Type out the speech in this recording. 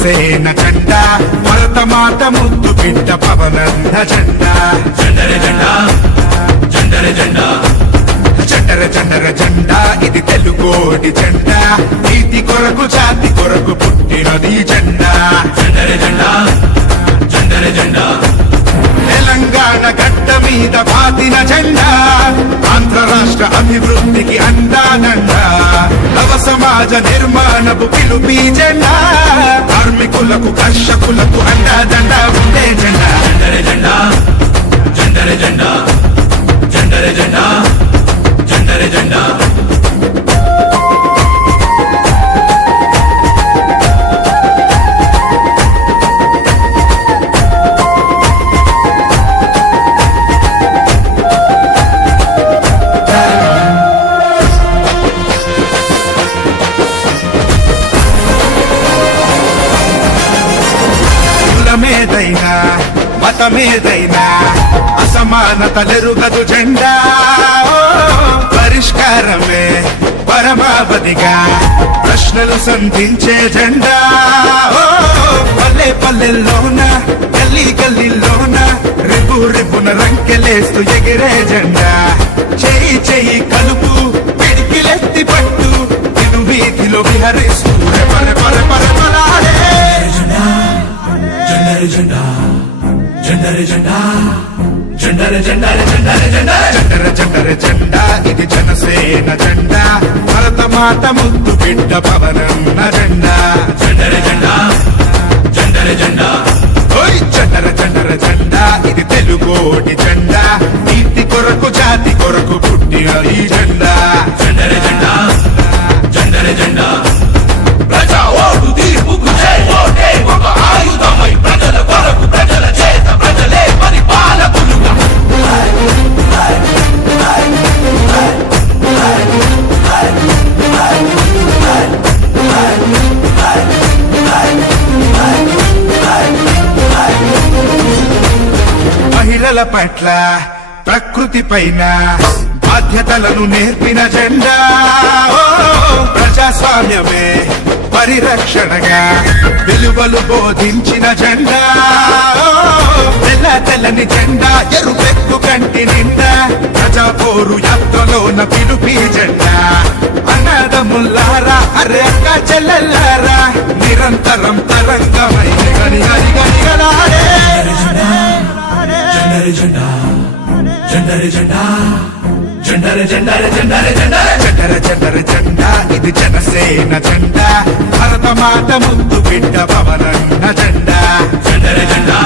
జనసేన జెండా భరతమాత ముద్దు బిడ్డ పవనన్న జెండా జెండరే జెండా జెండరే జెండా జెండర జెండర జెండా ఇది తెలుగోడి జెండా నీతి కొరకు జాతి కొరకు పుట్టినది జెండా జెండరే జెండా జెండరే జెండా తెలంగాణ గడ్డ మీద బాతిన జెండా ఆంధ్ర రాష్ట్ర అభివృద్ధికి అండాదండా నవ సమాజ నిర్మాణపు పిలుపి జెండా కార్మికులకు కర్షకులకు అండాదండా ఉండే జెండా జెండరే జెండా జెండరే జెండా జెండరే జెండా జెండరే జెండా కులమేదైనా మతమేదైనా అసమానతలెరుగదు జెండా పరిష్కారమే పరమావధిగా ప్రశ్నలు సంధించే జెండా పల్లె పల్లెల్లోన గల్లీ గల్లీలోన రిపు రిపున రంకెలేస్తూ ఎగిరే జెండా చెయ్యి చెయ్యి కలుపు పిడికిలెత్తి పట్టు ఇను వీధిలో విహరిస్తూ పర పర పర పరాడే జెండరే జెండా జెండరే జెండా జెండరే జెండరే జెండరే జెండరే జెండర జెండర జెండా ఇది జనసేన జెండా భరతమాత ముద్దు బిడ్డ పవనన్న జెండా జెండరే జెండా జెండరే జెండా ఓయ్ జెండర జెండర జెండా ఇది తెలుగోడి జెండా నీతి కొరకు జాతి కొరకు పుట్టిన ఈ జెండా జెండరే జెండా జెండరే జెండా ప్రజా ఓటు తీర్పుకు జై ఓటే ఒక ఆయుధమై ప్రజల కొరకు ప్రజల చేత ప్రజలే పరిపాలకులుగా మహిళల పట్ల ప్రకృతి పైన బాధ్యతలను నేర్పిన జెండా ప్రజాస్వామ్యమే పరిరక్షణగా విలువలు బోధించిన జెండా తెల్ల తెల్లని జెండా ఎరుపెక్కు కంటి నిండా ప్రజా పోరు యాత్రలోన పిలుపి జెండా అన్నదమ్ముల్లారా అరే అక్క చెల్లెల్లారా నిరంతరం తరంగమై గని గని గని గలాడే జెండరే జెండా జెండరే జెండా జెండరే జెండరే జెండరే జెండరే జెండర జెండర జెండా ఇది జనసేన జెండా భరతమాత ముద్దు బిడ్డ పవనన్న జెండా జెండరే జెండా